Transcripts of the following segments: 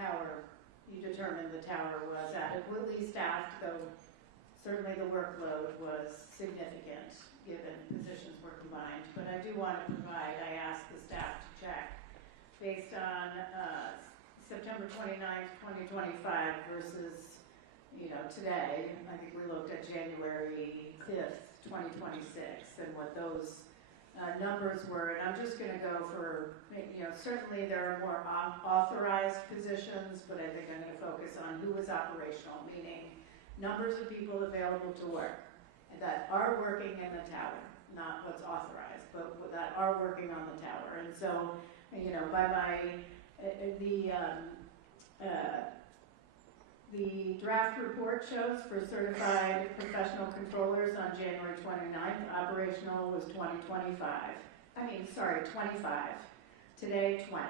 tower, you determined the tower was adequately staffed, though certainly the workload was significant given positions were combined. But I do want to provide, I asked the staff to check based on September 29th, 2025 versus, today. I think we looked at January 5th, 2026, and what those numbers were. And I'm just going to go for, certainly there are more authorized positions, but I think I'm going to focus on who is operational, meaning numbers of people available to work that are working in the tower, not what's authorized, but that are working on the tower. And so, by the draft report shows for certified professional controllers on January 29th, operational was 25. Today, 20.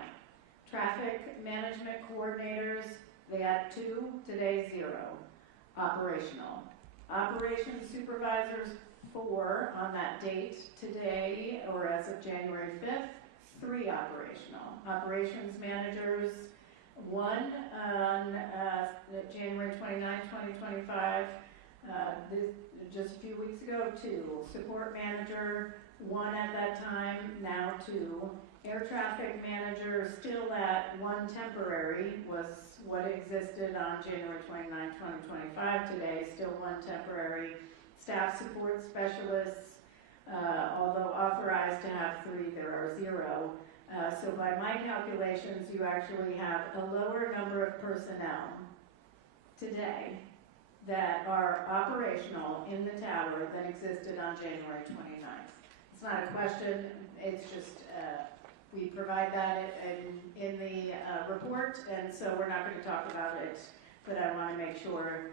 Traffic management coordinators, they had 2, today 0. Operational. Operations supervisors, 4 on that date today, or as of January 5th, 3 operational. Operations managers, 1 on January 29, 2025, just a few weeks ago, 2. Support manager, 1 at that time, now 2. Air traffic manager, still at 1 temporary, was what existed on January 29, 2025. Today, still 1 temporary. Staff support specialists, although authorized to have 3, there are 0. So by my calculations, you actually have a lower number of personnel today that are operational in the tower than existed on January 29th. It's not a question, it's just we provide that in the report, and so we're not going to talk about it, but I want to make sure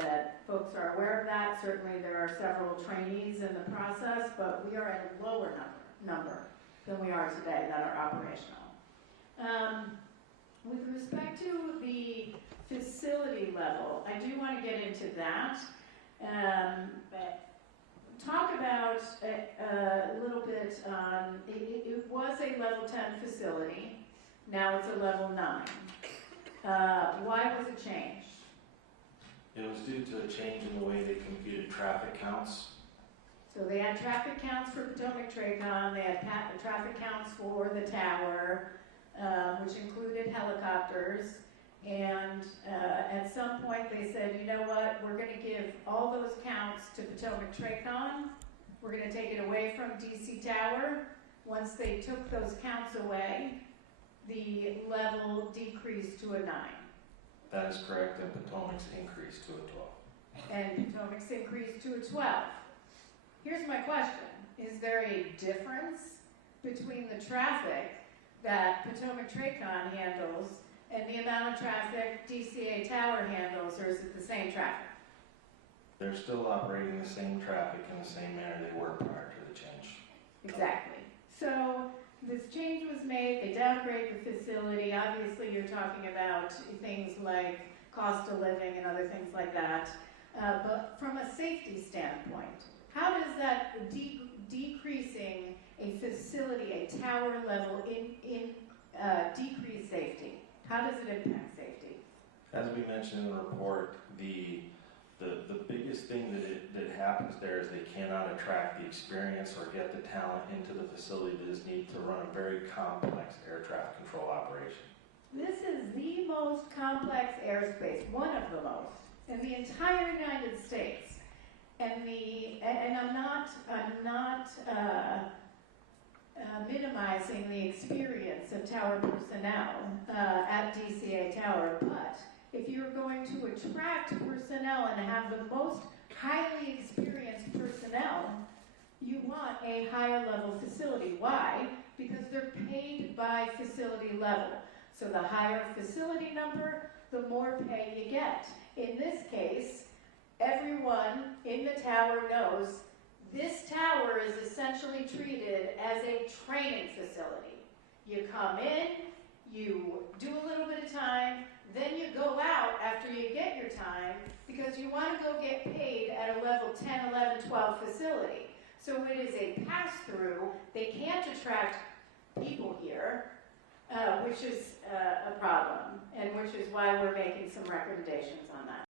that folks are aware of that. Certainly there are several trainees in the process, but we are at a lower number than we are today that are operational. With respect to the facility level, I do want to get into that. Talk about a little bit on, it was a level 10 facility, now it's a level 9. Why was it changed? It was due to a change in the way they computed traffic counts. So they had traffic counts for Potomac Tracon, they had traffic counts for the tower, which included helicopters. And at some point they said, you know what, we're going to give all those counts to Potomac Tracon. We're going to take it away from DC Tower. Once they took those counts away, the level decreased to a 9. That is correct, and Potomac's increased to a 12. And Potomac's increased to a 12. Here's my question. Is there a difference between the traffic that Potomac Tracon handles and the amount of traffic DCA Tower handles, or is it the same traffic? They're still operating the same traffic in the same manner they were prior to the change. Exactly. So this change was made, they downgrade the facility. Obviously you're talking about things like cost of living and other things like that. But from a safety standpoint, how does that decreasing a facility, a tower level, decrease safety? How does it impact safety? As we mentioned in the report, the biggest thing that happens there is they cannot attract the experience or get the talent into the facility that is needed to run a very complex air traffic control operation. This is the most complex airspace, one of the most, in the entire United States. And I'm not minimizing the experience of tower personnel at DCA Tower, but if you're going to attract personnel and have the most highly experienced personnel, you want a higher level facility. Why? Because they're paid by facility level. So the higher facility number, the more pay you get. In this case, everyone in the tower knows this tower is essentially treated as a training facility. You come in, you do a little bit of time, then you go out after you get your time because you want to go get paid at a level 10, 11, 12 facility. So it is a pass-through. They can't attract people here which is a problem, and which is why we're making some recommendations on that.